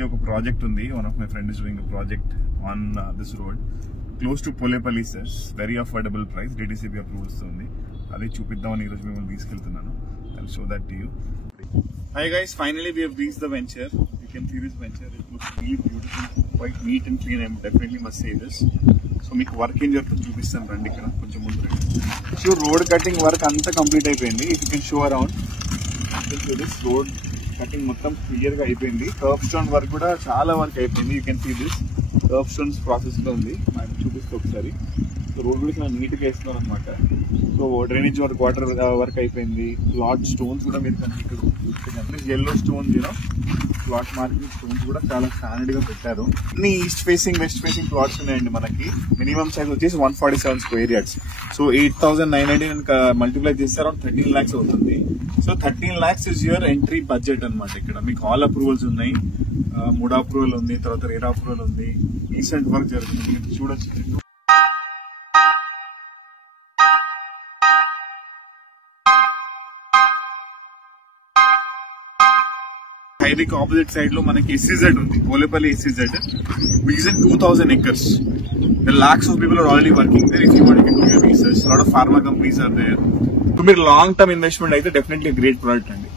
Actually ఒక project ఉంది. One of my friend is doing project on this road close to Polepalli SEZ. Very affordable price, DTCP approval వస్తుంది. అదే చూపిద్దామని ఈరోజు మిమ్మల్ని తీసుకెళ్తున్నాను. I'll show that to you. Hi guys, finally we have reached the venture. You can see this venture. It looks really beautiful, quite neat and clean. I definitely must say this. So మీకు work ఏం జరుగుతుందో చూపిస్తాను రండి. ఇక్కడ కొంచెం ముందు రండి. So road cutting work అంతా కంప్లీట్ అయిపోయింది. If you can show around this road cutting మొత్తం క్లియర్ గా అయిపోయింది. కర్వ్ స్టోన్ వర్క్ కూడా చాలా వర్క్ అయిపోయింది. You can see this curve stones process లో ఉంది. మనం చూపిస్తే ఒకసారి. సో రోడ్ కూడా చాలా నీట్ గా వేస్తున్నారు అనమాట. So drainage work, water work అయిపోయింది. ప్లాట్ స్టోన్స్ కూడా మీరు yellow stones, you know plot marking stones కూడా చాలా స్టాండర్డ్ గా పెట్టారు. అన్ని east facing, west facing plots ఉన్నాయండి. మనకి మినిమం సైజ్ వచ్చేసి 147 స్క్వేర్ యార్డ్స్. సో 8,900 మల్టిప్లై చేస్తే అరౌండ్ 13 lakhs అవుతుంది. So 13 lakhs is your entry budget అనమాట. ఇక్కడ మీకు ఆల్ అప్రూవల్స్ ఉన్నాయి. ముడా అప్రూవల్ ఉంది, తర్వాత రేరా అప్రూవల్ ఉంది. రీసెంట్ వర్క్ జరుగుతుంది, మీరు చూడొచ్చు. హైవేకి ఆపోజిట్ సైడ్ లో మనకి SEZ ఉంది, Polepally SEZ. Which is in 2,000 acres. The lakhs of people are already working there. If you want to do your research, a lot of pharma companies are there. So మీరు long term investment అయితే definitely great product అండి.